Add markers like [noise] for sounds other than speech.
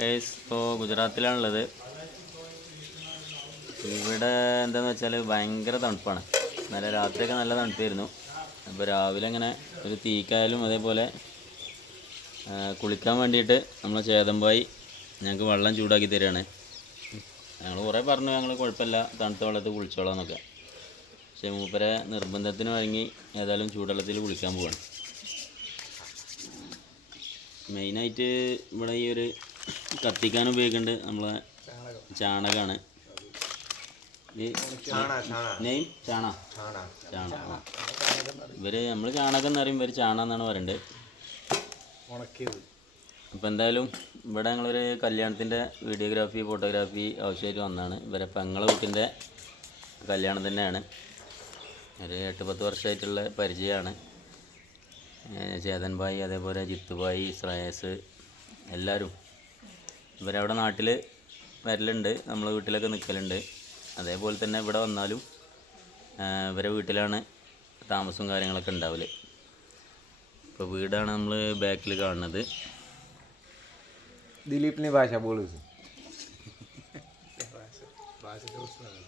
ഇപ്പോൾ ഗുജറാത്തിലാണുള്ളത്. ഇവിടെ എന്താണെന്ന് വെച്ചാൽ ഭയങ്കര തണുപ്പാണ്. നല്ല രാത്രിയൊക്കെ നല്ല തണുപ്പായിരുന്നു. അപ്പോൾ രാവിലെ അങ്ങനെ ഒരു തീക്കായാലും അതേപോലെ കുളിക്കാൻ വേണ്ടിയിട്ട് നമ്മൾ ചേതമ്പായി ഞങ്ങൾക്ക് വെള്ളം ചൂടാക്കി തരികയാണ് ഞങ്ങൾ കുറേ പറഞ്ഞു ഞങ്ങൾ കുഴപ്പമില്ല തണുത്ത വെള്ളത്തിൽ കുളിച്ചോളാം എന്നൊക്കെ പക്ഷേ മൂപ്പരെ നിർബന്ധത്തിന് വഴങ്ങി ഏതായാലും ചൂടുവെള്ളത്തിൽ കുളിക്കാൻ പോവാണ്. മെയിനായിട്ട് ഇവിടെ ഈ ഒരു കത്തിക്കാൻ ഉപയോഗിക്കേണ്ടത് നമ്മളെ ചാണകമാണ്. ഈ നെയിം ചാണ. ചാണ. ആ. ഇവർ നമ്മൾ ചാണകം എന്ന് പറയും ഇവർ ചാണ എന്നാണ് പറയണ്ടത് അപ്പോൾ എന്തായാലും ഇവിടെ ഞങ്ങളൊരു കല്യാണത്തിന്റെ വീഡിയോഗ്രാഫി ഫോട്ടോഗ്രാഫി ആവശ്യമായിട്ട് വന്നതാണ് ഇവരെ പെങ്ങളെ കുട്ടിന്റെ കല്യാണം തന്നെയാണ്. ഒരു എട്ട് പത്ത് വർഷമായിട്ടുള്ള പരിചയമാണ്. ചേതൻ ഭായി അതേപോലെ ജിത്തുഭായി ശ്രേയസ് എല്ലാവരും. ഇവരവിടെ നാട്ടിൽ വരലുണ്ട്. നമ്മളെ വീട്ടിലൊക്കെ നിൽക്കലുണ്ട് അതേപോലെ തന്നെ ഇവിടെ വന്നാലും ഇവരെ വീട്ടിലാണ് താമസവും കാര്യങ്ങളൊക്കെ ഉണ്ടാവൽ. ഇപ്പോൾ വീടാണ് നമ്മൾ ബാക്കിൽ കാണുന്നത്. ദിലീപിന് ഭാഷ ബോൾ [laughs]